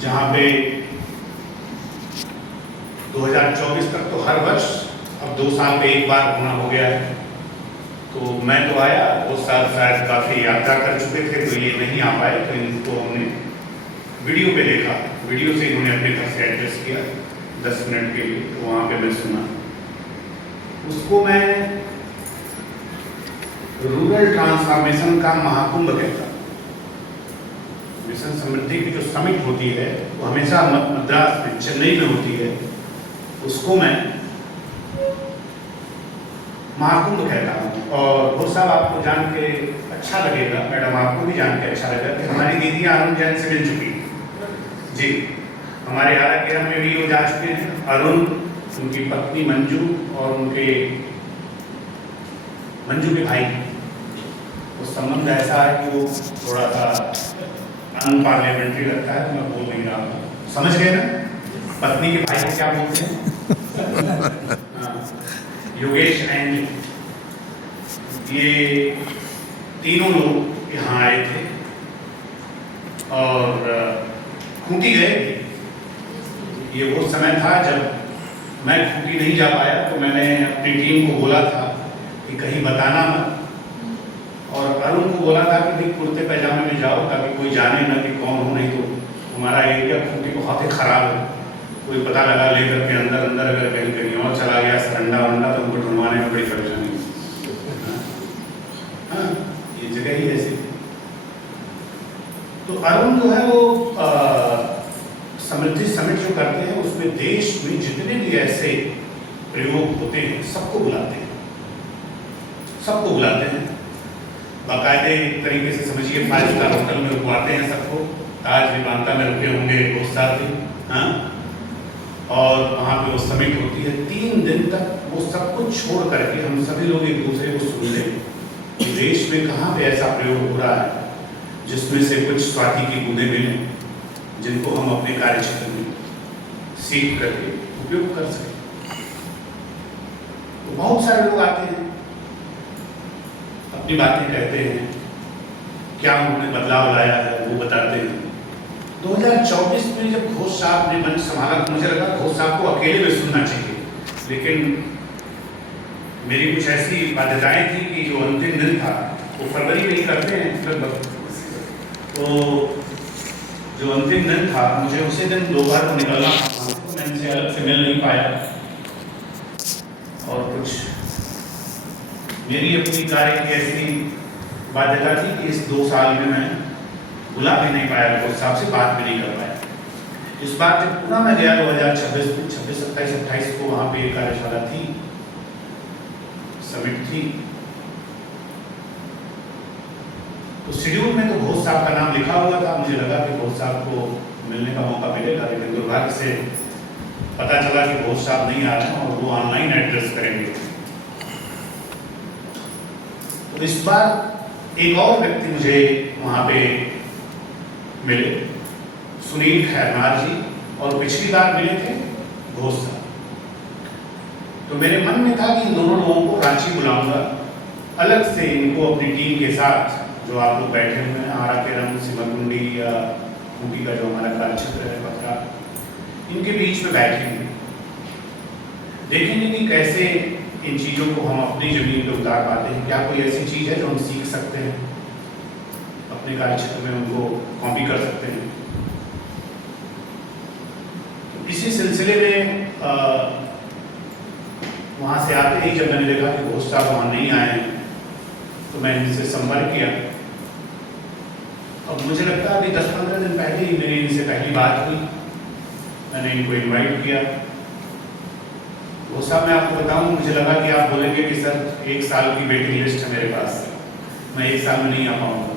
जहाँ पे 2024 तक तो हर वर्ष, अब 2 साल पे एक बार होना हो गया है। तो मैं तो आया, उस साल शायद काफ़ी यात्रा कर चुके थे तो ये नहीं आ पाए, तो इनको हमने वीडियो पे देखा। वीडियो से इन्होंने अपने घर से एड्रेस किया 10 मिनट के लिए, तो वहाँ पे मैं सुना। उसको मैं रूरल ट्रांसफॉर्मेशन का महाकुंभ कहता हूँ। मिशन समृद्धि की जो समिट होती है वो हमेशा मद्रास में, चेन्नई में होती है, उसको मैं महाकुंभ कहता हूँ। और वो सब आपको जान के अच्छा लगेगा, मैडम आपको भी जान के अच्छा लगेगा कि हमारी दीदियाँ अरुण जैन से मिल चुकी जी। हमारे आरा में भी वो जा चुके हैं, अरुण, उनकी पत्नी मंजू और उनके मंजू के भाई। वो संबंध ऐसा है कि वो थोड़ा सा अनपार्लियामेंट्री लगता है, तो मैं बोल नहीं रहा हूँ, समझ गए ना? पत्नी के भाई को क्या बोलते हैं? योगेश एंड ये तीनों लोग यहाँ आए थे और खूंटी गए थे। ये वो समय था जब मैं खूंटी नहीं जा पाया, तो मैंने अपनी टीम को बोला था कि कहीं बताना मत, और अरुण को बोला था कि भाई कुर्ते पैजामे में जाओ ताकि कोई जाने न कि कौन हो, नहीं तो हमारा एरिया खूंटी बहुत ही खराब है, कोई पता लगा लेकर के अंदर अगर कहीं और चला गया सरंडा वंडा तो उनको ढूंढवाने में बड़ी परेशानी। हाँ, ये जगह ही ऐसी। तो अरुण जो है वो समृद्धि समिट जो करते हैं उसमें देश में जितने भी ऐसे प्रयोग होते हैं सबको बुलाते हैं, बाकायदे तरीके से समझिए 5 स्टार होटल में रुकवाते हैं सबको। ताज विमानता में रुके होंगे बहुत सारे, हाँ, और वहाँ पे वो समिट होती है 3 दिन तक। वो सब कुछ छोड़ करके हम सभी लोग एक दूसरे को सुन ले कि देश में कहाँ पे ऐसा प्रयोग हो रहा है जिसमें से कुछ स्वाति की बूंदें मिलें, जिनको हम अपने कार्य क्षेत्र में सीख करके उपयोग कर सकें। तो बहुत सारे लोग आते हैं, अपनी बातें कहते हैं, क्या उन्होंने बदलाव लाया है वो बताते हैं। 2024 में जब घोष साहब ने मंच संभाला तो मुझे लगा घोष साहब को अकेले में सुनना चाहिए, लेकिन मेरी कुछ ऐसी बाध्यताएं थी कि जो अंतिम दिन था वो फरवरी में ही करते हैं लगभग, तो जो अंतिम दिन था मुझे उसी दिन दोपहर को निकलना था, तो मैं इनसे अलग से मिल नहीं पाया। और कुछ मेरी अपनी कार्य की ऐसी बाध्यता थी कि इस 2 साल में मैं बुला भी नहीं पाया, घोष साहब से बात भी नहीं कर पाया। इस बार जब पुनः मैं गया 2026 में 26, 27, 28 को वहाँ पे एक कार्यशाला थी, समिट थी, तो शेड्यूल में तो घोष साहब का नाम लिखा हुआ था। मुझे लगा कि घोष साहब को मिलने का मौका मिलेगा, लेकिन दुर्भाग्य से पता चला कि घोष साहब नहीं आ रहे हैं और वो ऑनलाइन एड्रेस करेंगे। तो इस बार एक और व्यक्ति मुझे वहाँ पे मिले, सुनील खैरनार जी, और पिछली बार मिले थे घोष साहब। तो मेरे मन में था कि इन दोनों लोगों को रांची बुलाऊंगा, अलग से इनको अपनी टीम के साथ, जो आप लोग बैठे हुए हैं, आरा के रंग, सिमरकुंडी या खूंटी का जो हमारा कार्यक्षेत्र है पथरा, इनके बीच में बैठेंगे, देखेंगे कि कैसे इन चीज़ों को हम अपनी जमीन पे उतार पाते हैं। क्या कोई ऐसी चीज़ है जो हम सीख सकते हैं, अपने कार्यक्षेत्र में उनको कॉपी कर सकते हैं। इसी सिलसिले में वहाँ से आते ही जब मैंने देखा कि घोष साहब वहाँ नहीं आए हैं, तो मैं इनसे संपर्क किया। अब मुझे लगता है कि 10-15 दिन पहले ही मेरी इनसे पहली बात हुई, मैंने इनको इनवाइट किया। घोष साहब मैं आपको बताऊं, मुझे लगा कि आप बोलेंगे कि सर 1 साल की वेटिंग लिस्ट है मेरे पास, मैं 1 साल में नहीं आ पाऊँगा,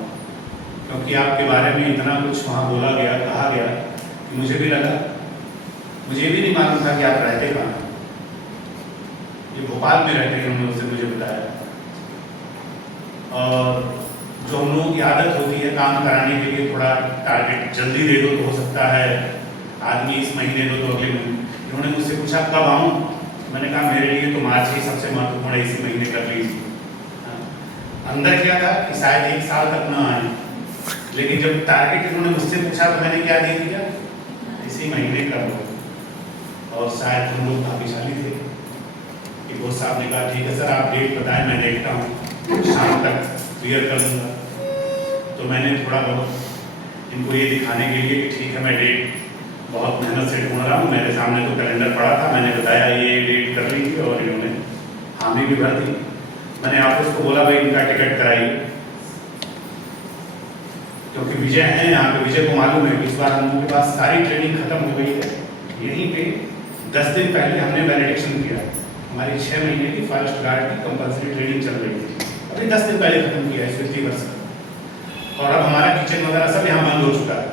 क्योंकि आपके बारे में इतना कुछ वहाँ बोला गया, कहा गया कि मुझे भी लगा, मुझे भी नहीं मालूम था कि आप रहते कहाँ। ये भोपाल में रहते हैं, उन्होंने उससे मुझे बताया। और जो हम लोगों की आदत होती है काम कराने के लिए, थोड़ा टारगेट जल्दी दे दो तो हो सकता है आदमी इस महीने दो तो अगले महीने। उन्होंने मुझसे पूछा कब आऊँ, मैंने कहा मेरे लिए तो मार्च ही सबसे महत्वपूर्ण है, इसी महीने कर लीजिए। अंदर क्या था कि शायद 1 साल तक ना आए, लेकिन जब टारगेट उन्होंने मुझसे पूछा तो मैंने क्या दे दिया, इसी महीने कर लो। और शायद हम लोग भाग्यशाली थे कि बोस साहब ने कहा ठीक है सर आप डेट बताएं, मैं देखता हूँ शाम तक क्लियर कर दूँगा। तो मैंने थोड़ा बहुत इनको ये दिखाने के लिए कि ठीक है मैं डेट बहुत मेहनत से ढूंढ रहा हूँ, मेरे सामने तो कैलेंडर पड़ा था, मैंने बताया ये डेट कर ली थी और इन्होंने हामी भी भर दी। मैंने ऑफिस को बोला भाई इनका टिकट कराइए, क्योंकि विजय हैं यहाँ पे, विजय को मालूम है कि इस बार हम लोगों के पास सारी ट्रेनिंग खत्म हो गई है। यहीं पे 10 दिन पहले हमने वैलिडेशन किया, हमारी 6 महीने की फॉरेस्ट गार्ड की कंपल्सरी ट्रेनिंग चल रही थी, अभी 10 दिन पहले खत्म किया है इस वित्तीय वर्ष। और अब हमारा किचन वगैरह सब यहाँ बंद हो चुका है।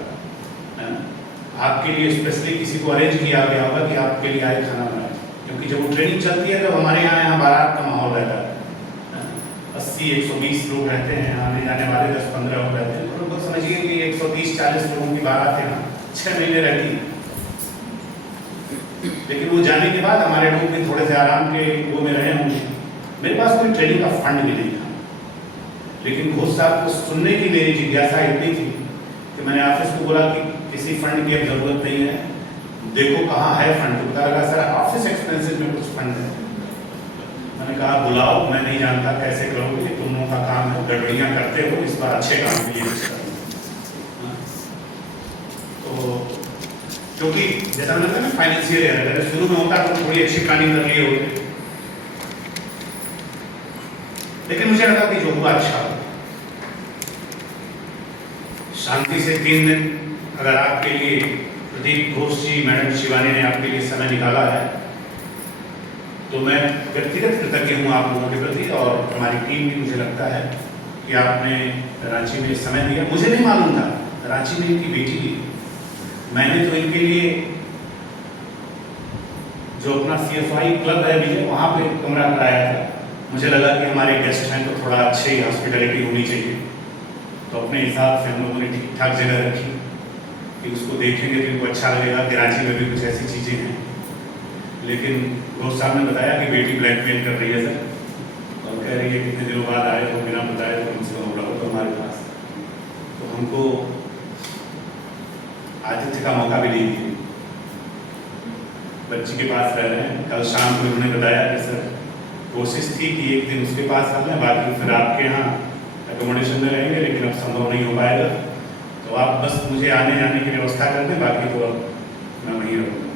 आपके लिए स्पेशली किसी को अरेंज किया गया होगा कि आपके लिए आए खाना बनाए, क्योंकि जब वो ट्रेनिंग चलती है तो हमारे यहाँ बारात का माहौल रहता है। 80-120 लोग रहते हैं, आने जाने वाले 10-15 लोग रहते हैं, तो लोग समझिए कि 130-40 लोगों की बारात यहाँ 6 महीने रहती है। लेकिन वो जाने के बाद हमारे लोग भी थोड़े से आराम के वो में रहे होंगे। मेरे पास कोई ट्रेनिंग का फंड भी नहीं था, लेकिन घोष साहब को सुनने की मेरी जिज्ञासा इतनी थी कि मैंने ऑफिस को बोला कि किसी फंड की अब जरूरत नहीं है, देखो कहाँ है फंड। तो पता लगा सर ऑफिस एक्सपेंसेस में कुछ फंड है। मैंने कहा बुलाओ, मैं नहीं जानता कैसे करोगे, तुम लोगों का काम है, गड़बड़ियाँ करते हो, इस बार अच्छे काम के लिए तो क्योंकि जैसा मैंने कहा ना फाइनेंशियल है, अगर शुरू में होता तो थोड़ी अच्छी प्लानिंग कर लिए होते, लेकिन मुझे लगा कि जो हुआ अच्छा हो। शांति से 3 दिन अगर आपके लिए प्रदीप घोष जी, मैडम शिवानी ने आपके लिए समय निकाला है तो मैं व्यक्तिगत कृतज्ञ हूँ आप लोगों के प्रति, और हमारी टीम भी मुझे लगता है कि आपने रांची में समय दिया। मुझे नहीं मालूम था रांची में इनकी बेटी भी, मैंने तो इनके लिए जो अपना CFI क्लब है विजय, वहाँ पे कमरा कराया था। मुझे लगा कि हमारे गेस्ट हैं तो थोड़ा अच्छी हॉस्पिटलिटी होनी चाहिए, तो अपने हिसाब से हम लोगों ने ठीक ठाक जगह रखी कि उसको देखेंगे तो इनको अच्छा लगेगा कि रांची में भी कुछ ऐसी चीज़ें हैं। लेकिन घोष साहब ने बताया कि बेटी ब्लैकमेल कर रही है सर, और कह रही है कितने दिनों बाद आए तो बिना बताए तो हमसे रहो तो हमारे पास, तो हमको आतिथ्य का मौका भी नहीं दिया। बच्ची के पास रह रहे हैं। कल शाम को उन्होंने बताया कि सर कोशिश थी कि एक दिन उसके पास रह लें, बाकी फिर आपके यहाँ एकोमोडेशन में रहेंगे, लेकिन अब संभव नहीं हो पाएगा, तो आप बस मुझे आने जाने की व्यवस्था कर दें, बाकी तो अब मैं वहीं रहूँगा।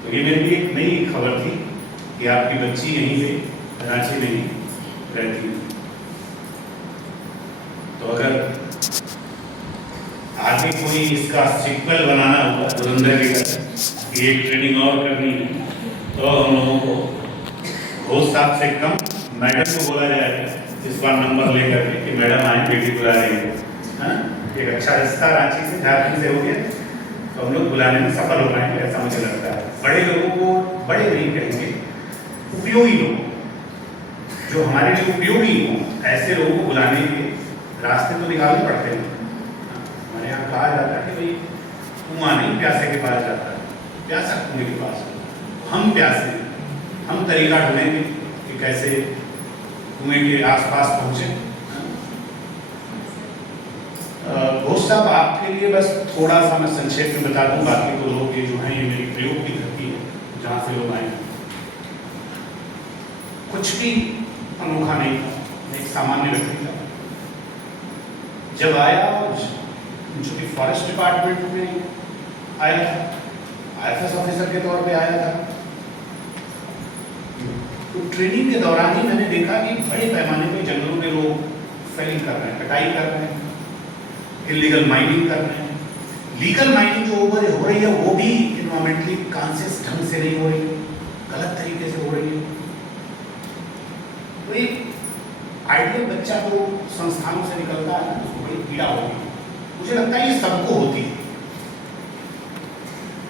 तो ये मेरे लिए एक नई खबर थी कि आपकी बच्ची यहीं से रांची में ही रहती है। तो अगर आगे कोई इसका सिक्वल बनाना होगा धुरंधर की तरह, एक ट्रेनिंग और करनी है, तो हम लोगों को घोष साहब से कम मैडम को बोला जाएगा इस बार नंबर लेकर के कि मैडम आए, बेटी बुला रही है। एक अच्छा रिश्ता रांची से झारखंड से हो गया, तो हम लोग बुलाने में सफल हो पाएंगे, ऐसा मुझे लगता है। बड़े लोगों को बड़े नहीं कहेंगे, उपयोगी लोग जो हमारे लिए उपयोगी हों, ऐसे लोगों को बुलाने के रास्ते तो निकालने पड़ते हैं। हमारे यहाँ कहा जाता है कि भाई कुआं नहीं प्यासे के पास जाता है, प्यासा कुएं के पास। हम प्यासे, हम तरीका ढूंढेंगे कि कैसे कुएं के आसपास पहुंचे। घोष साहब आपके लिए बस थोड़ा सा मैं संक्षेप में बता दूं, बाकी तो लोग ये जो हैं ये मेरी प्रयोग की धरती है जहाँ से लोग आए। कुछ भी अनोखा नहीं था, एक सामान्य व्यक्ति था। जब आया, जो कि फॉरेस्ट डिपार्टमेंट में आया था, IFS ऑफिसर के तौर पे आया था, तो ट्रेनिंग के दौरान ही मैंने देखा कि बड़े पैमाने पे जंगलों में लोग फेलिंग कर रहे हैं, कटाई कर रहे हैं, इलीगल माइनिंग कर रहे हैं। लीगल माइनिंग जो हो रही है वो भी इन्वायरमेंटली कॉन्शियस ढंग से नहीं हो रही है, गलत तरीके से हो रही है। तो एक आइडियल बच्चा तो संस्थानों से निकलता है, उसको बड़ी पीड़ा होती है। मुझे लगता है ये सबको होती है।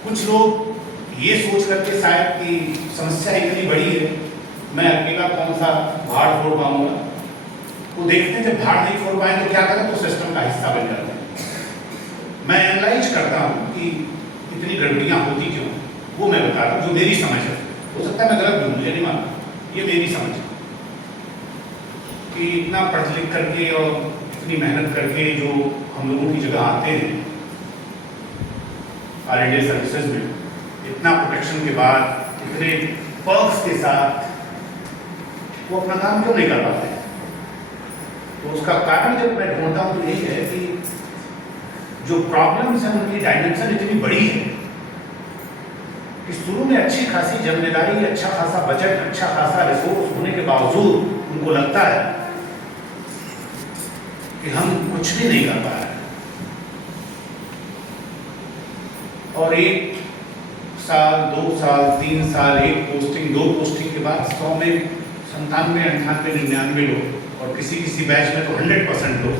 कुछ लोग ये सोच करके शायद कि समस्या इतनी बड़ी है, मैं अकेला कौन सा भाड़ फोड़ पाऊंगा, वो देखते हैं जब भाड़ नहीं फोड़ पाए तो क्या करें, तो सिस्टम का हिस्सा बन जाते हैं। मैं एनालाइज करता हूँ कि इतनी गड़बड़ियाँ होती क्यों, वो मैं बता रहा हूँ, जो मेरी समझ है। हो सकता है मैं गलत हूँ, मुझे नहीं मालूम, ये मेरी समझ है कि इतना पढ़ लिख करके और इतनी मेहनत करके जो हम लोगों की जगह आते हैं, और इंडियन सर्विसेज में इतना प्रोटेक्शन के बाद, इतने पर्क्स के साथ वो अपना काम क्यों नहीं कर पाते? तो उसका कारण जब मैं ढूंढता हूँ तो यही है कि जो प्रॉब्लम्स हैं उनकी डायमेंशन इतनी बड़ी है कि शुरू में अच्छी खासी जिम्मेदारी, अच्छा खासा बजट, अच्छा खासा रिसोर्स होने के बावजूद उनको लगता है कि हम कुछ भी नहीं कर पा रहे। और 1 साल, 2 साल, 3 साल, 1 पोस्टिंग, 2 पोस्टिंग के बाद 100 में 97, 98, 99 लोग, और किसी बैच में तो 100% लोग,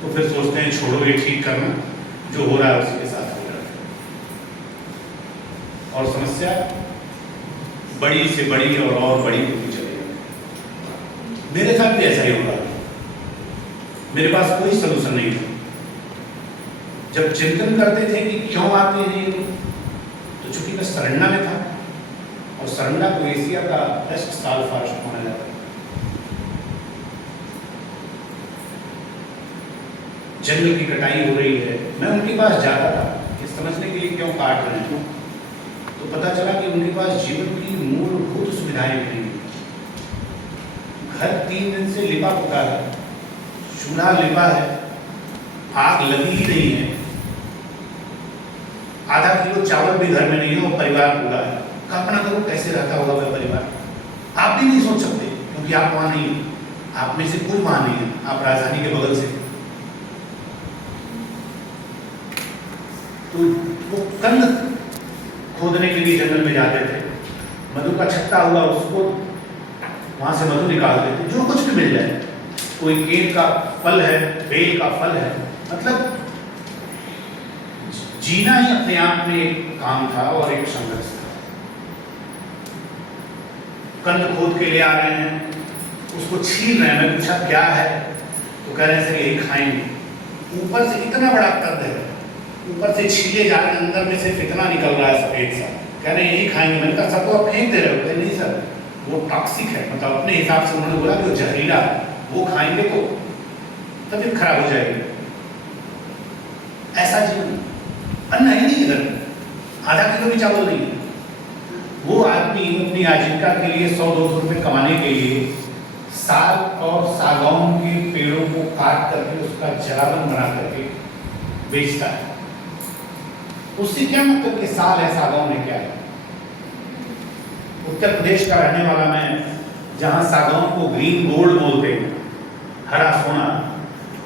तो फिर सोचते हैं छोड़ो ये ठीक करना, जो हो रहा है उसके साथ हो रहा है। और समस्या बड़ी से बड़ी और बड़ी होती चली गई। मेरे साथ भी ऐसा ही होगा। मेरे पास कोई सलूशन नहीं था। जब चिंतन करते थे कि क्यों आते हैं ये लोग, तो चूंकि मैं सरंडा में था, और सरंडा को एशिया का बेस्ट साल फॉरेस्ट माना जाता है। जंगल की कटाई हो रही है, मैं उनके पास जाता था कि समझने के लिए क्यों काट रहे हैं, तो पता चला कि उनके पास जीवन की मूलभूत सुविधाएं नहीं है। घर 3 दिन से लिपा पुता है, चूल्हा लिपा है, आग लगी ही नहीं है, आधा किलो चावल भी घर में नहीं है, और परिवार पूरा है। कल्पना करो कैसे रहता होगा वह परिवार। आप भी नहीं सोच सकते, क्योंकि आप वहां नहीं है, आप में से कोई वहां नहीं है, आप राजधानी के बगल से। तो वो कंद खोदने के लिए जंगल में जाते थे, मधु का छत्ता हुआ उसको वहां से मधु निकालते थे, जो कुछ भी मिल जाए। कोई केल का फल है, बेल का फल है, मतलब जीना ही अपने आप में एक काम था और एक संघर्ष था। कंद खोद के ले आ रहे हैं, उसको छील रहे हैं। मैं पूछा क्या है, तो कह रहे हैं सर यही खाएंगे। ऊपर से इतना बड़ा कंद है, ऊपर से छीले जा रहे हैं, अंदर में सिर्फ इतना निकल रहा है सफेद सा, कह रहे हैं यही खाएंगे। मैंने कहा सबको आप फेंक दे रहे हो? नहीं सर, वो टॉक्सिक है, मतलब अपने हिसाब से उन्होंने बोला कि वो जहरीला है, वो खाएंगे तो तबीयत खराब हो जाएगी। ऐसा जीवन, अन्न है नहीं इधर, आधा किलो भी चावल नहीं है। वो आदमी अपनी आजीविका के लिए 100-200 रुपये कमाने के लिए साग और सागौन के पेड़ों को काट करके उसका जलावन बना करके बेचता है। उससे क्या मतलब कि साल है, सागौन है क्या है? उत्तर प्रदेश का रहने वाला मैं, जहां सागौन को ग्रीन गोल्ड बोलते हैं, हरा सोना,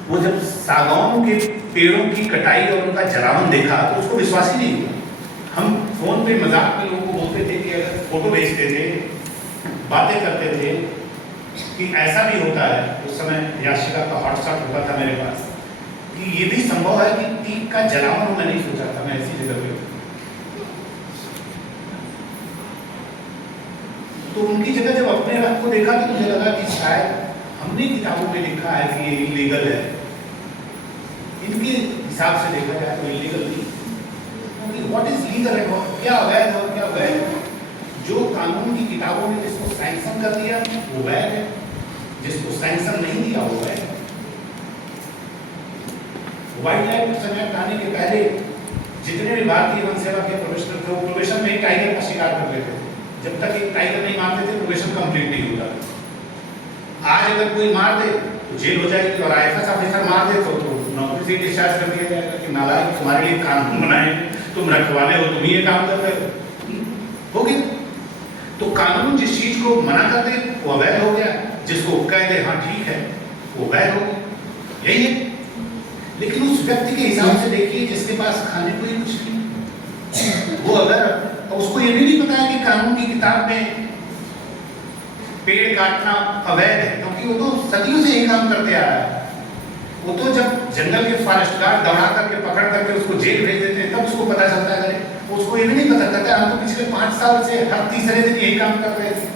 वो जब सागौन के पेड़ों की कटाई और उनका जलावन देखा तो उसको विश्वास ही नहीं हुआ। हम फोन पे मजाक में लोगों को बोलते थे कि अगर फोटो भेजते थे, बातें करते थे कि ऐसा भी होता है। उस समय याशिका का हॉटस्पॉट हुआ था मेरे पास, कि ये भी संभव है कि टीक का जलावन मैं नहीं सोचा था, मैं ऐसी जगह पे। तो उनकी जगह जब अपने रथ को देखा तो मुझे लगा कि शायद हमने किताबों में लिखा है कि ये इलीगल है, इनके हिसाब से देखा जाए तो इलीगल नहीं, क्योंकि व्हाट इज लीगल है, क्या वैध और क्या वैध। जो कानून की किताबों में जिसको सैंक्शन कर दिया वो वैध है, जिसको सैंक्शन नहीं दिया वो वैध है। वाइल्ड लाइफ एक्ट आने के पहले जितने भी भारतीय वन सेवा के प्रोफेशनल थे वो प्रोबेशन में टाइगर का शिकार कर लेते थे। जब तक एक टाइगर नहीं मारते थे प्रोबेशन कंप्लीट नहीं होता। आज अगर कोई मार दे तो जेल हो जाएगी, और आईएफएस ऑफिसर मार दे तो नौकरी से डिस्चार्ज कर दिया जाएगा कि नालायक, तुम्हारे लिए कानून बनाए, तुम रखवाले हो, तुम ही ये काम कर रहे हो गया। तो कानून जिस चीज को मना कर दे वो अवैध हो गया, जिसको कह दे हाँ ठीक है वो वैध हो गया, यही है। लेकिन उस व्यक्ति के हिसाब से देखिए जिसके पास खाने को ही कुछ नहीं, वो अगर उसको ये भी नहीं पता है कि कानून की किताब में पेड़ काटना अवैध है, क्योंकि वो तो सदियों से यही काम करते आ रहा है। वो तो जब जंगल के फॉरेस्ट गार्ड दौड़ा करके पकड़ करके उसको जेल भेज देते हैं तब उसको पता चलता है। उसको ये भी नहीं पता चलता हम तो पिछले 5 साल से हर तीसरे दिन यही काम कर रहे थे,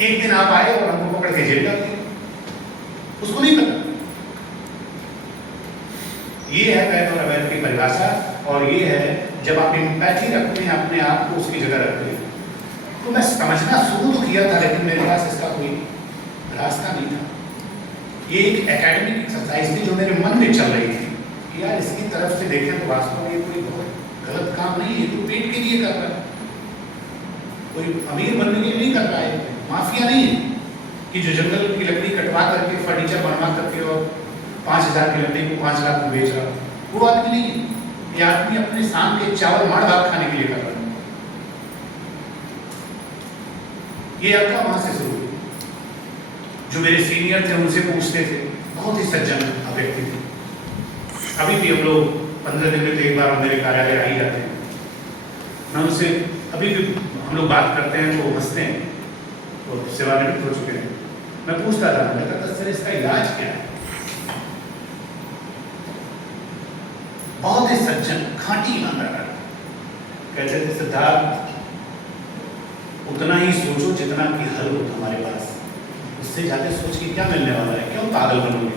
एक दिन आप आए और हमको पकड़ के जेल डाल दिए, उसको नहीं पता। ये है वैध और अवैध की परिभाषा, और ये है जब आप एम्पैथी रखते हैं अपने आप को उसकी जगह रखते हैं। तो मैं समझना शुरू तो किया था, लेकिन मेरे पास इसका कोई रास्ता नहीं था। ये एक एकेडमिक एक्सरसाइज थी जो मेरे मन में चल रही थी कि यार इसकी तरफ से देखें तो वास्तव में ये कोई बहुत गलत काम काम नहीं है, तो पेट के लिए कर रहा है, कोई अमीर बनने के लिए नहीं कर रहा है। माफिया नहीं है कि जो जंगल की लकड़ी कटवा करके फर्नीचर बनवा करके और 5,000 की लकड़ी को 5 लाख में बेच रहा है, वो आदमी नहीं है। ये आदमी अपने शाम के चावल माड़ भात खाने के लिए कर रहा है। ये यात्रा वहां से शुरू हुई। जो मेरे सीनियर थे उनसे पूछते थे, बहुत ही सज्जन व्यक्ति थे। अभी भी हम लोग 15 दिन में एक बार मेरे कार्यालय आ ही जाते हैं। मैं उनसे अभी भी हम लोग बात करते हैं तो हंसते हैं, और सेवानिवृत्त हो चुके हैं। मैं पूछता था, मैं कहता सर इसका इलाज क्या है? बहुत ही सज्जन खाटी ईमानदार कहते थे, सिद्धार्थ उतना ही सोचो जितना कि हल हो तुम्हारे पास, उससे ज्यादा सोच के क्या मिलने वाला है, क्यों पागल बनोगे?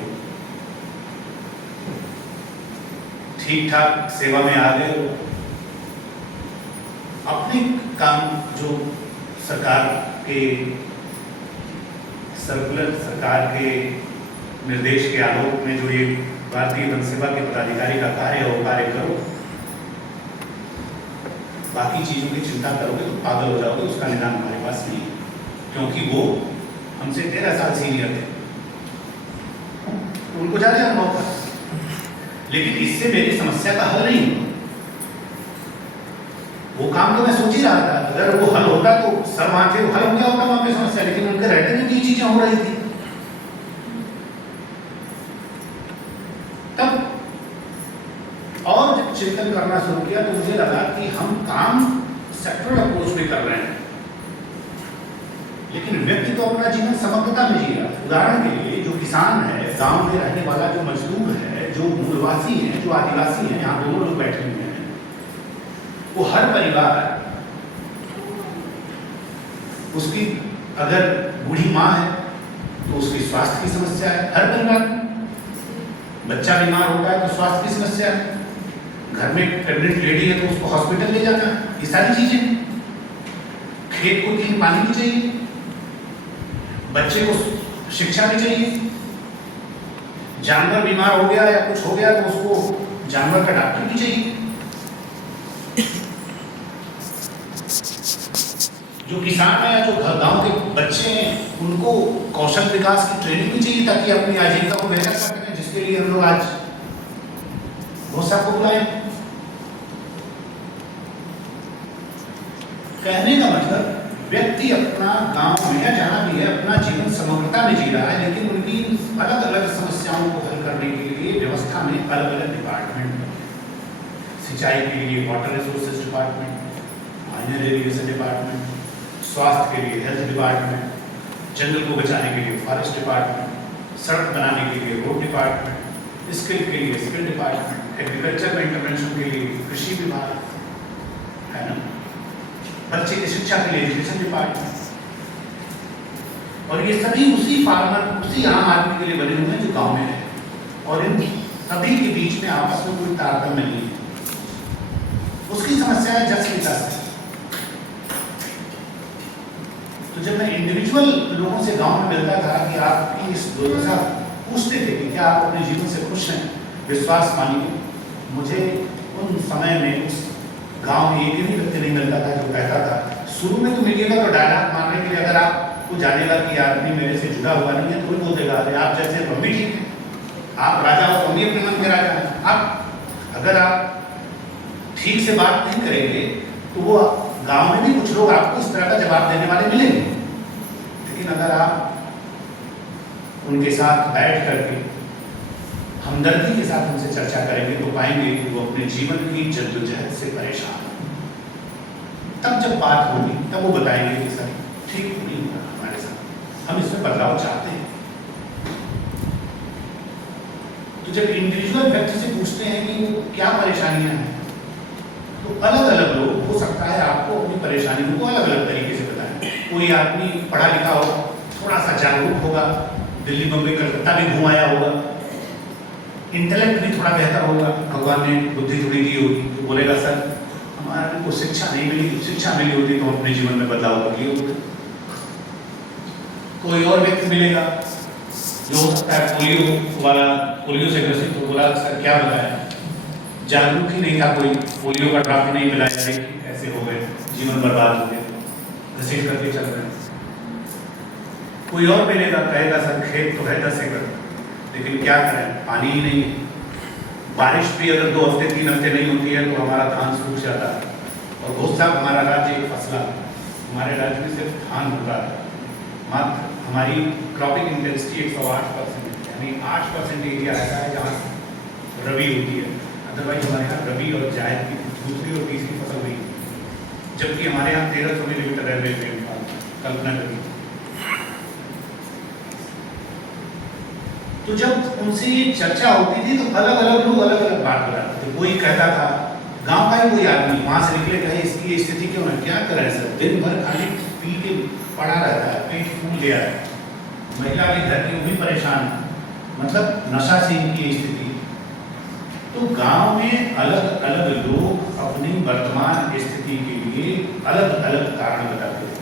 ठीक ठाक सेवा में आ गए, अपने काम जो सरकार के सर्कुलर, सरकार के निर्देश के आलोक में जो ये भारतीय वन सेवा के पदाधिकारी का कार्य है वो कार्य करो। बाकी चीजों की चिंता करोगे तो पागल हो जाओगे, उसका निदान हमारे पास नहीं है, क्योंकि वो हमसे 13 साल सीनियर थे, उनको ज्यादा अनुभव था। लेकिन इससे मेरी समस्या का हल नहीं हुआ। वो काम तो मैं सोच ही रहा था, अगर वो हल होता तो सब वहां थे, हल हो गया होता वहां पे समस्या, लेकिन उनके रहते हुए चीजें हो रही थी। तब और जब चिंतन करना शुरू किया तो मुझे लगा कि हम काम सेक्टरल अप्रोच में कर रहे हैं, लेकिन व्यक्ति तो अपना जीवन समग्रता में जी रहा है। उदाहरण के लिए जो किसान है, गांव में रहने वाला जो मजदूर है, जो मूलवासी है, जो आदिवासी है, यहाँ दोनों लोग बैठे हुए हैं, वो हर परिवार, उसकी अगर बूढ़ी माँ है तो उसकी स्वास्थ्य की समस्या है, हर परिवार में बच्चा बीमार होता है तो स्वास्थ्य की समस्या है, घर में प्रेग्नेंट लेडी है तो उसको हॉस्पिटल ले जाना है, ये सारी चीजें। खेत को 3 पानी भी चाहिए, बच्चे को शिक्षा भी चाहिए, जानवर बीमार हो गया या कुछ हो गया तो उसको जानवर का डॉक्टर भी चाहिए। जो किसान है या जो गांव के बच्चे हैं उनको कौशल विकास की ट्रेनिंग भी चाहिए ताकि अपनी आजीविका को बेहतर कर सकें, जिसके लिए हम लोग आज वो सबको बुलाए। कहने का मतलब व्यक्ति अपना गांव में या जहां भी है अपना जीवन समग्रता में जी रहा है, लेकिन उनकी अलग अलग समस्याओं को हल करने के लिए व्यवस्था में अलग अलग डिपार्टमेंट, सिंचाई के लिए water resources department, minor irrigation department, स्वास्थ्य के लिए हेल्थ डिपार्टमेंट, जंगल को बचाने के लिए फॉरेस्ट डिपार्टमेंट, सड़क बनाने के लिए रोड डिपार्टमेंट, स्किल के लिए स्किल डिपार्टमेंट, एग्रीकल्चर में इंटरवेंशन के लिए कृषि विभाग है ना, बच्चे की शिक्षा के लिए एजुकेशन डिपार्टमेंट, और ये सभी उसी फार्मर, उसी आम आदमी के लिए बने हुए हैं जो गांव में है, और इन सभी के बीच में आपस में कोई तारतम्य नहीं है। उसकी समस्या है जस की तस है। तो जब मैं इंडिविजुअल लोगों से गांव में मिलता था कि आपकी इस दुर्दशा पूछते थे कि क्या आप अपने जीवन से खुश हैं, विश्वास मानिए, मुझे उन समय में उस गांव में एक भी व्यक्ति नहीं मिलता था जो कहता था, शुरू में तो मिलिएगा तो डायलॉग मारने के लिए, अगर आपको जानेगा कि आदमी मेरे से जुड़ा हुआ नहीं है तो भी बोल देगा आप जैसे हम भी ठीक है, आप राजा हो तो हम भी अपने मन के राजा हैं। आप अगर आप ठीक से बात नहीं करेंगे तो वो गांव में भी कुछ लोग आपको इस तरह का जवाब देने वाले मिलेंगे, लेकिन अगर आप उनके साथ बैठ करके हमदर्दी के साथ उनसे चर्चा करेंगे तो पाएंगे कि वो अपने जीवन की जद्दोजहद से परेशान है। तब जब बात होगी तब वो बताएंगे कि सर ठीक नहीं हो रहा हमारे साथ, हम इसमें बदलाव चाहते हैं। तो जब इंडिविजुअल व्यक्ति से पूछते हैं कि वो क्या परेशानियां हैं, तो अलग अलग लोग, हो सकता है आपको अपनी परेशानियों को अलग अलग तरीके से बताएं। कोई आदमी पढ़ा लिखा हो, थोड़ा सा जागरूक होगा, दिल्ली बम्बई कलकत्ता भी घूम आया होगा, इंटेलेक्ट भी थोड़ा बेहतर होगा, भगवान ने बुद्धि थोड़ी दी होगी, तो बोलेगा सर हमारे को शिक्षा नहीं मिली, शिक्षा मिली होती तो अपने जीवन में बदलाव कर लिए होते। कोई और व्यक्ति मिलेगा जो हो सकता है पोलियो वाला, पोलियो से ग्रसित हो, बोला सर क्या बताया, जागरूक ही नहीं था कोई, पोलियो का ड्रॉप नहीं मिलाया, देखिए कैसे हो गए, जीवन बर्बाद हो गए, घसीट करके चल रहे हैं। कोई और मिलेगा कहेगा सर खेत तो है 10 एकड़, लेकिन क्या करें, पानी ही नहीं है। बारिश भी अगर 2 हफ्ते 3 हफ्ते नहीं होती है तो हमारा धान सूख जाता है। और बहुत सा हमारा राज्य एक फसला, हमारे राज्य में सिर्फ धान होता है, मात्र हमारी क्रॉपिंग इंटेंसिटी 108%, यानी 8% एरिया ऐसा है जहाँ रबी होती है। अदरवाइज हमारे यहाँ रबी और जायद की दूसरी और तीसरी फसल नहीं होती, जबकि हमारे यहाँ 1300 मिलीमीटर है रेनफॉल, कल्पना करिए। तो जब उनसे ये चर्चा होती थी तो अलग अलग लोग अलग अलग बात बताते थे। कोई कहता था, गांव का ही कोई आदमी वहां से निकले, कहे इसकी स्थिति क्यों है, क्या करें सर, दिन भर खाली पी के पड़ा रहता है, पेट फूल गया है, महिला के घर की भी परेशान, मतलब नशा से इनकी स्थिति। तो गांव में अलग अलग लोग अपनी वर्तमान स्थिति के लिए अलग अलग कारण बताते थे,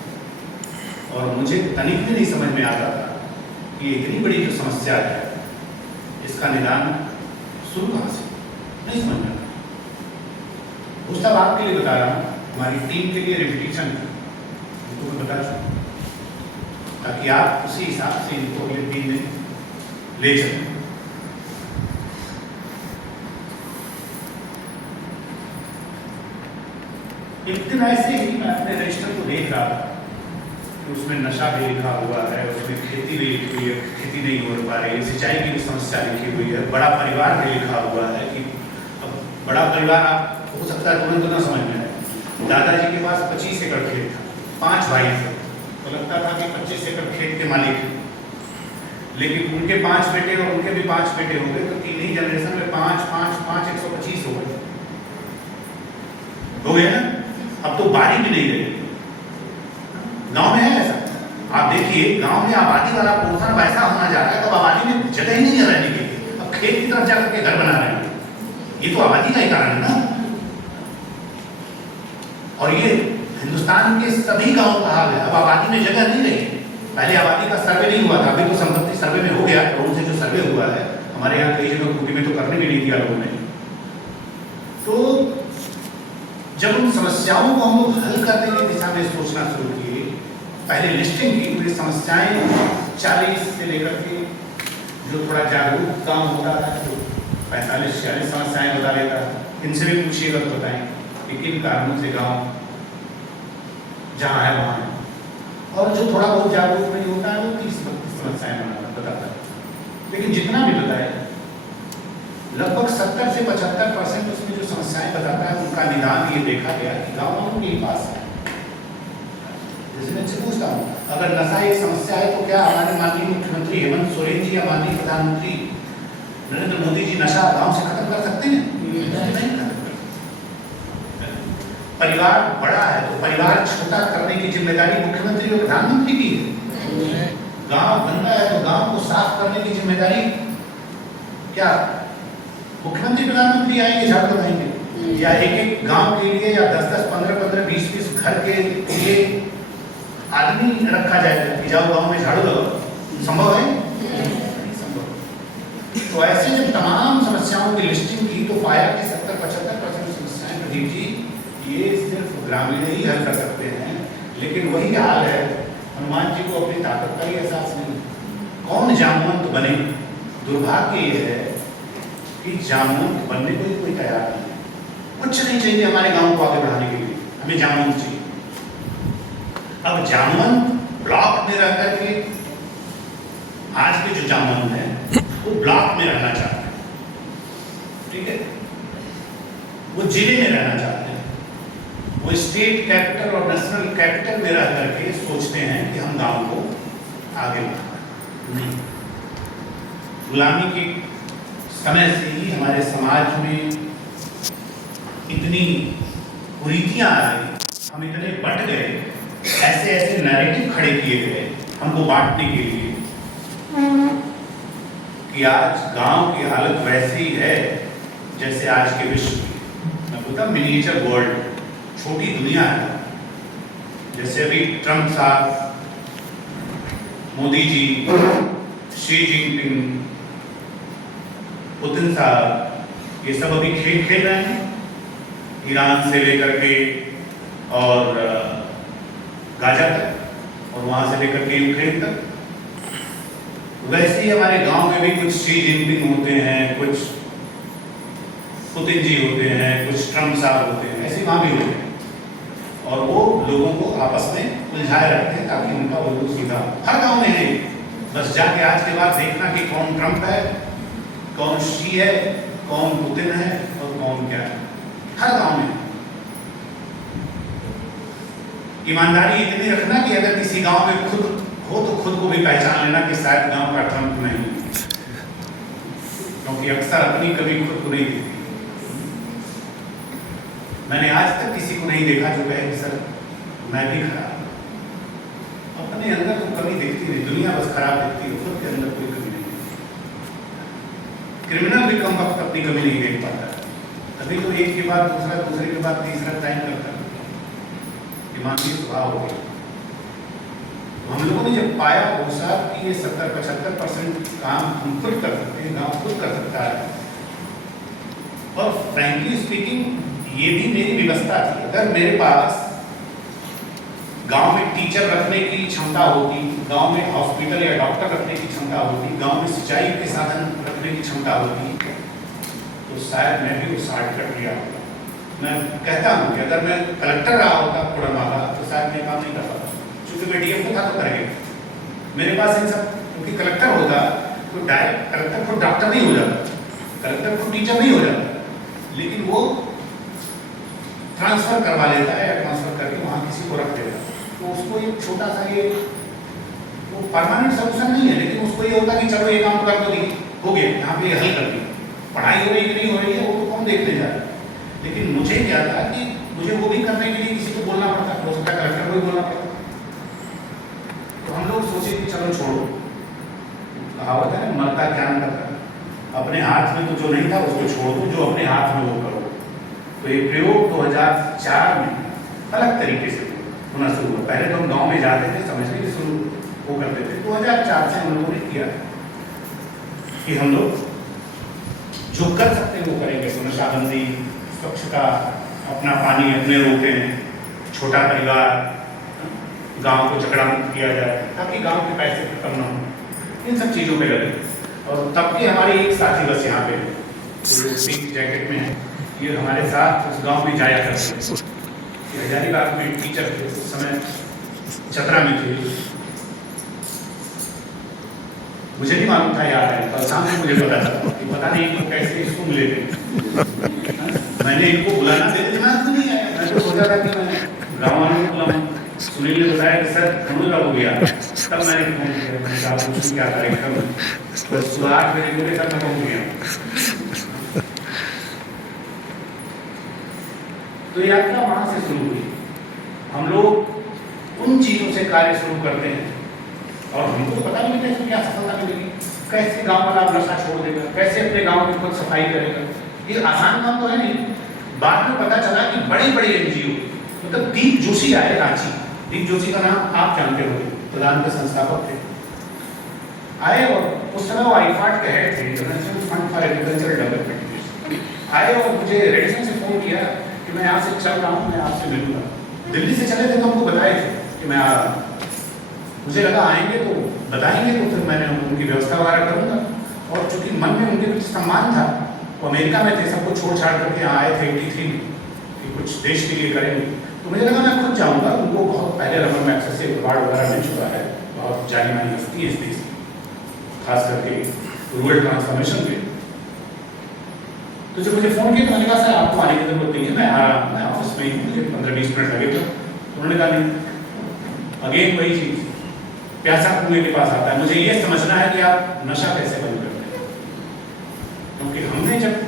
और मुझे तनिक भी नहीं समझ में आता था कि इतनी बड़ी जो समस्या है इसका निदान शुरू कहाँ से, नहीं समझ में आता। वो सब आपके लिए बता रहा हूँ, हमारी टीम के लिए रिपीटिशन इनको मैं बता सकूँ, ताकि आप उसी हिसाब से इनको अगले 3 दिन ले चलें। एक दिन ऐसे ही मैं अपने रजिस्टर को देख रहा था, उसमें नशा भी लिखा हुआ है, उसमें खेती भी लिखी हुई है, खेती नहीं हो पा रही है, सिंचाई की समस्या लिखी हुई है, बड़ा परिवार भी लिखा हुआ है कि अब बड़ा परिवार आप हो सकता है तुरंत ना समझ में आए। दादाजी के पास 25 एकड़ खेत था, 5 भाई थे, तो लगता था कि 25 एकड़ खेत के मालिक हैं, लेकिन उनके 5 बेटे और उनके भी 5 बेटे हो गए, तो 3 ही जनरेशन में 5 5 5 125 हो गए ना। अब तो बारी भी नहीं रही। गांव में है ऐसा, आप देखिए गांव में आबादी वाला पोर्शन वैसा होना जा रहा है, तो आबादी में जगह ही नहीं है रहने के लिए, अब खेत की तरफ जाकर के घर बना रहे हैं, ये तो आबादी का ही कारण है ना। और ये हिंदुस्तान के सभी गांवों का हाल है, अब आबादी में जगह नहीं रही। पहले आबादी का सर्वे नहीं हुआ था, अभी तो संपत्ति सर्वे में हो गया, लोगों से जो सर्वे हुआ है, हमारे यहाँ कई जगह खूटी में तो करने भी नहीं दिया लोगों ने। तो जब उन समस्याओं को हम लोग हल करने की दिशा में सोचना शुरू किए, पहले लिस्टिंग की, तो ये समस्याएं 40 से लेकर के जो थोड़ा जागरूक काम होता है, जो 45-46 समस्याएं बता लेता है, इनसे भी पूछिएगा तो बताएं कि किन कारणों से गांव जहाँ है वहाँ है। और जो थोड़ा बहुत जागरूक नहीं होता है वो 30-32 समस्याएं बताता है। लेकिन जितना भी बताए, लगभग 70 से 75% उसमें जो समस्याएं बताता है उनका निदान ये देखा गया कि गाँव वालों के पास है। जैसे मैं पूछता हूँ, अगर नशा एक समस्या है तो क्या हमारे माननीय मुख्यमंत्री हेमंत सोरेन जी या माननीय प्रधानमंत्री नरेंद्र मोदी जी नशा गांव से खत्म कर सकते हैं? नहीं कर सकते। परिवार बड़ा है तो परिवार छोटा करने की जिम्मेदारी मुख्यमंत्री और प्रधानमंत्री की है। गांव गंदा है तो गांव को साफ करने की जिम्मेदारी क्या मुख्यमंत्री प्रधानमंत्री आएंगे झाड़ू लगाएंगे, या एक गांव के लिए या 10-10 15-15 20-20 घर के लिए आदमी रखा जाएगा कि जाओ गांव में झाड़ू लगाओ? संभव है? नहीं संभव। तो ऐसे जब तमाम समस्याओं की लिस्टिंग की तो पाया कि 70-75% समस्याएं प्रदीप जी ये सिर्फ ग्रामीण ही हल कर सकते हैं। लेकिन वही हाल है, हनुमान जी को अपनी ताकत का ही एहसास नहीं, कौन जामवंत बने। दुर्भाग्य ये है कि जामवंत बनने को ही कोई तैयार नहीं है। कुछ नहीं चाहिए हमारे गांव को आगे बढ़ाने के लिए, हमें जामवंत चाहिए। अब जामवंत ब्लॉक में रह करके, आज के जो जामवंत हैं वो ब्लॉक में रहना चाहते हैं, ठीक है, वो जिले में रहना चाहते हैं, वो स्टेट कैपिटल और नेशनल कैपिटल में रह करके सोचते हैं कि हम गांव को आगे बढ़ाएं। नहीं, गुलामी के समय से ही हमारे समाज में इतनी कुरीतियां आ गई, हम इतने बंट गए, ऐसे ऐसे नैरेटिव खड़े किए गए हमको बांटने के लिए कि आज गांव की हालत वैसी है जैसे आज के विश्व की, मैं बोलता मिनिएचर वर्ल्ड, छोटी दुनिया है। जैसे अभी ट्रंप साहब, Modi ji, Xi Jinping, Putin साहब, ये सब अभी खेल खेल रहे हैं, ईरान से लेकर के और गाजा तक और वहां से लेकर के यूक्रेन तक। वैसे ही हमारे गांव में भी कुछ शी जिनपिंग होते हैं, कुछ पुतिन जी होते हैं, कुछ ट्रम्प साहब होते हैं, ऐसे वहां भी होते हैं और वो लोगों को आपस में उलझाए रखते हैं ताकि उनका उल्लू सीधा। हर गांव में है, बस जाके आज के बाद देखना कि कौन ट्रम्प है, कौन शी है, कौन पुतिन है और कौन क्या है। हर गांव में ईमानदारी इतनी रखना कि अगर किसी गांव में खुद हो तो खुद को भी पहचान लेना कि शायद गांव का ट्रम्प नहीं, क्योंकि अक्सर अपनी कभी खुद को नहीं दिखती। मैंने आज तक किसी को नहीं देखा जो कहे कि सर मैं भी खराब, अपने अंदर तो कमी दिखती नहीं, दुनिया बस खराब दिखती है, खुद के अंदर कोई कमी नहीं। क्रिमिनल भी कम वक्त अपनी कमी नहीं देख पाता, अभी तो एक के बाद दूसरा, दूसरे के बाद तीसरा टाइम करता है, ईमानदारी स्वभाव हो गया। तो हम लोगों ने जब पाया वो साहब कि ये 70-75% काम हम खुद कर सकते हैं, गाँव खुद कर सकता है, और फ्रैंकली स्पीकिंग ये भी मेरी व्यवस्था थी। अगर मेरे पास गांव में टीचर रखने की क्षमता होती, गांव में हॉस्पिटल या डॉक्टर रखने की क्षमता होती, गांव में सिंचाई के साधन रखने की क्षमता होती, तो शायद मैं भी वो शॉर्टकट लिया होता। मैं कहता हूँ कि अगर मैं कलेक्टर रहा होता कोडरमा का तो शायद मैं काम नहीं कर पाता, क्योंकि मैं डीएम को था तो करेंगे मेरे पास इन सब, क्योंकि कलेक्टर होता तो डायरेक्ट कलेक्टर खुद डॉक्टर नहीं हो जाता, कलेक्टर खुद टीचर नहीं हो जाता, लेकिन वो ट्रांसफर करवा लेता है या ट्रांसफर करके वहाँ किसी को रख देता है। तो उसको एक छोटा सा ये वो परमानेंट सोल्यूशन नहीं है, लेकिन उसको ये होता है कि चलो ये काम कर दो, हो गया, यहाँ पे हल कर दिया, पढ़ाई हो रही कि नहीं हो रही है वो तो कौन देखने जा रहा है। लेकिन मुझे क्या था कि मुझे वो भी करने के लिए किसी को बोलना पड़ता, हो सकता है कलेक्टर को भी बोलना पड़ता। तो हम लोग सोचे कि चलो छोड़ो, कहावत है ना, मरता क्या न करता, अपने हाथ में तो जो नहीं था उसको छोड़ दो, जो अपने हाथ में वो करो। तो ये प्रयोग 2004 में अलग तरीके से होना शुरू हुआ। पहले तो हम गांव में जाते थे, समझने के शुरू वो करते थे। 2004 से हम लोगों ने किया कि हम लोग जो कर सकते हैं वो करेंगे, नशाबंदी, स्वच्छता, अपना पानी अपने रोकते हैं, छोटा परिवार, गांव को झगड़ा मुक्त किया जाए ताकि गांव के पैसे खत्म न हो, इन सब चीज़ों पे लगे। और तब के हमारे एक साथी बस यहाँ पे पिंक जैकेट में है, ये हमारे साथ उस गांव में जाया करते थे। हजारीबाग में टीचर थे, उस समय चतरा में थे। मुझे नहीं मालूम था यार है, कल शाम को मुझे पता था कि पता नहीं इनको कैसे सुन लेते। मैंने इनको बुलाना मेरे दिमाग में नहीं आया, मैं तो सोचा था कि मैं गाँव वालों को बुलाऊँ। सुनील ने बताया कि सर खनूजा हो गया, तब मैंने फोन किया, मैंने कहा पूछूं क्या कार्यक्रम है, तो सुबह 8 बजे मेरे साथ मैं पहुँच गया। तो यात्रा वहाँ से शुरू हुई। हम लोग उन चीज़ों से कार्य शुरू करते हैं और हमको पता नहीं था इसमें क्या सफलता मिलेगी, कैसे गांव वाला नशा छोड़ देगा, कैसे अपने गांव की खुद सफाई करेगा। ये आसान काम तो है नहीं। बाद में पता चला कि बड़े बड़े एनजीओ, मतलब दीप जोशी आए रांची, दीप जोशी का नाम आप जानते होंगे, प्रधान के संस्थापक थे, आए और उस समय वो आईफाट के हेड थे, international fund for agricultural development. आए और मुझे रेडिसन से फोन किया कि मैं यहाँ से चल रहा हूँ, मैं आपसे मिलूंगा। दिल्ली से चले थे तो हमको बताए थे कि मैं आ रहा हूँ। मुझे लगा आएंगे तो बताएंगे, तो फिर मैंने उनकी व्यवस्था वगैरह करूँगा। और चूंकि मन में उनके कुछ सम्मान था, वो अमेरिका में थे, सबको छोड़ छाड़ करके यहाँ आए थे 83 कि कुछ देश के लिए करेंगे। तो मुझे लगा मैं खुद जाऊँगा। उनको बहुत पहले रमन मैक्सेस से अवार्ड वगैरह मिल चुका है, बहुत जानी मानी हस्ती है इस देश की, खास करके रूरल ट्रांसफॉर्मेशन पे। तो जब मुझे फ़ोन किया तो मैंने कहा सर आपको आने की जरूरत नहीं है, मैं आ रहा हूँ, मैं ऑफिस में ही हूँ, मुझे 15-20 मिनट लगेगा। उन्होंने कहा नहीं, अगेन वही चीज़, प्यासा कुएं के पास आता है। मुझे ये समझना है कि आप नशा कैसे बंद करते हैं, क्योंकि हमने जब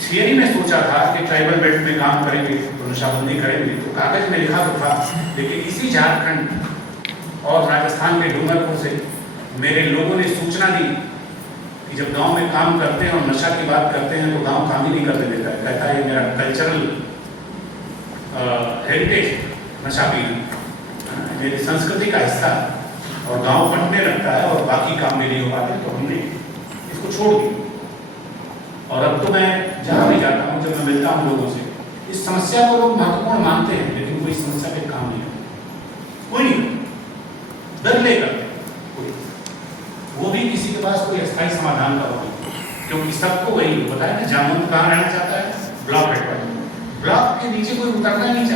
थियरी में सोचा था कि ट्राइबल बेल्ट में काम करेंगे तो नशाबंदी करेंगे, तो कागज में लिखा तो था, लेकिन इसी झारखंड और राजस्थान के डूंगरपुर से मेरे लोगों ने सूचना दी कि जब गांव में काम करते हैं और नशा की बात करते हैं तो गांव काम ही नहीं करने देता है। कहता है मेरा कल्चरल हेरिटेज नशा पीना मेरी संस्कृति का हिस्सा, और गांव बंटने लगता है और बाकी काम में नहीं हो पाते, तो हमने इसको छोड़ दिया। और अब तो मैं जहाँ भी जाता हूँ, जब मैं मिलता हूँ लोगों से, इस समस्या को लोग महत्वपूर्ण मानते हैं, लेकिन कोई समस्या पे काम नहीं करता, कोई नहीं, डर लेगा कोई, वो भी किसी के पास कोई अस्थायी समाधान का होगा, क्योंकि सबको वही बताया ना, जामुन कहाँ रहना चाहता है, ब्लॉक हेडक्वार्टर, ब्लॉक के नीचे कोई उतरना नहीं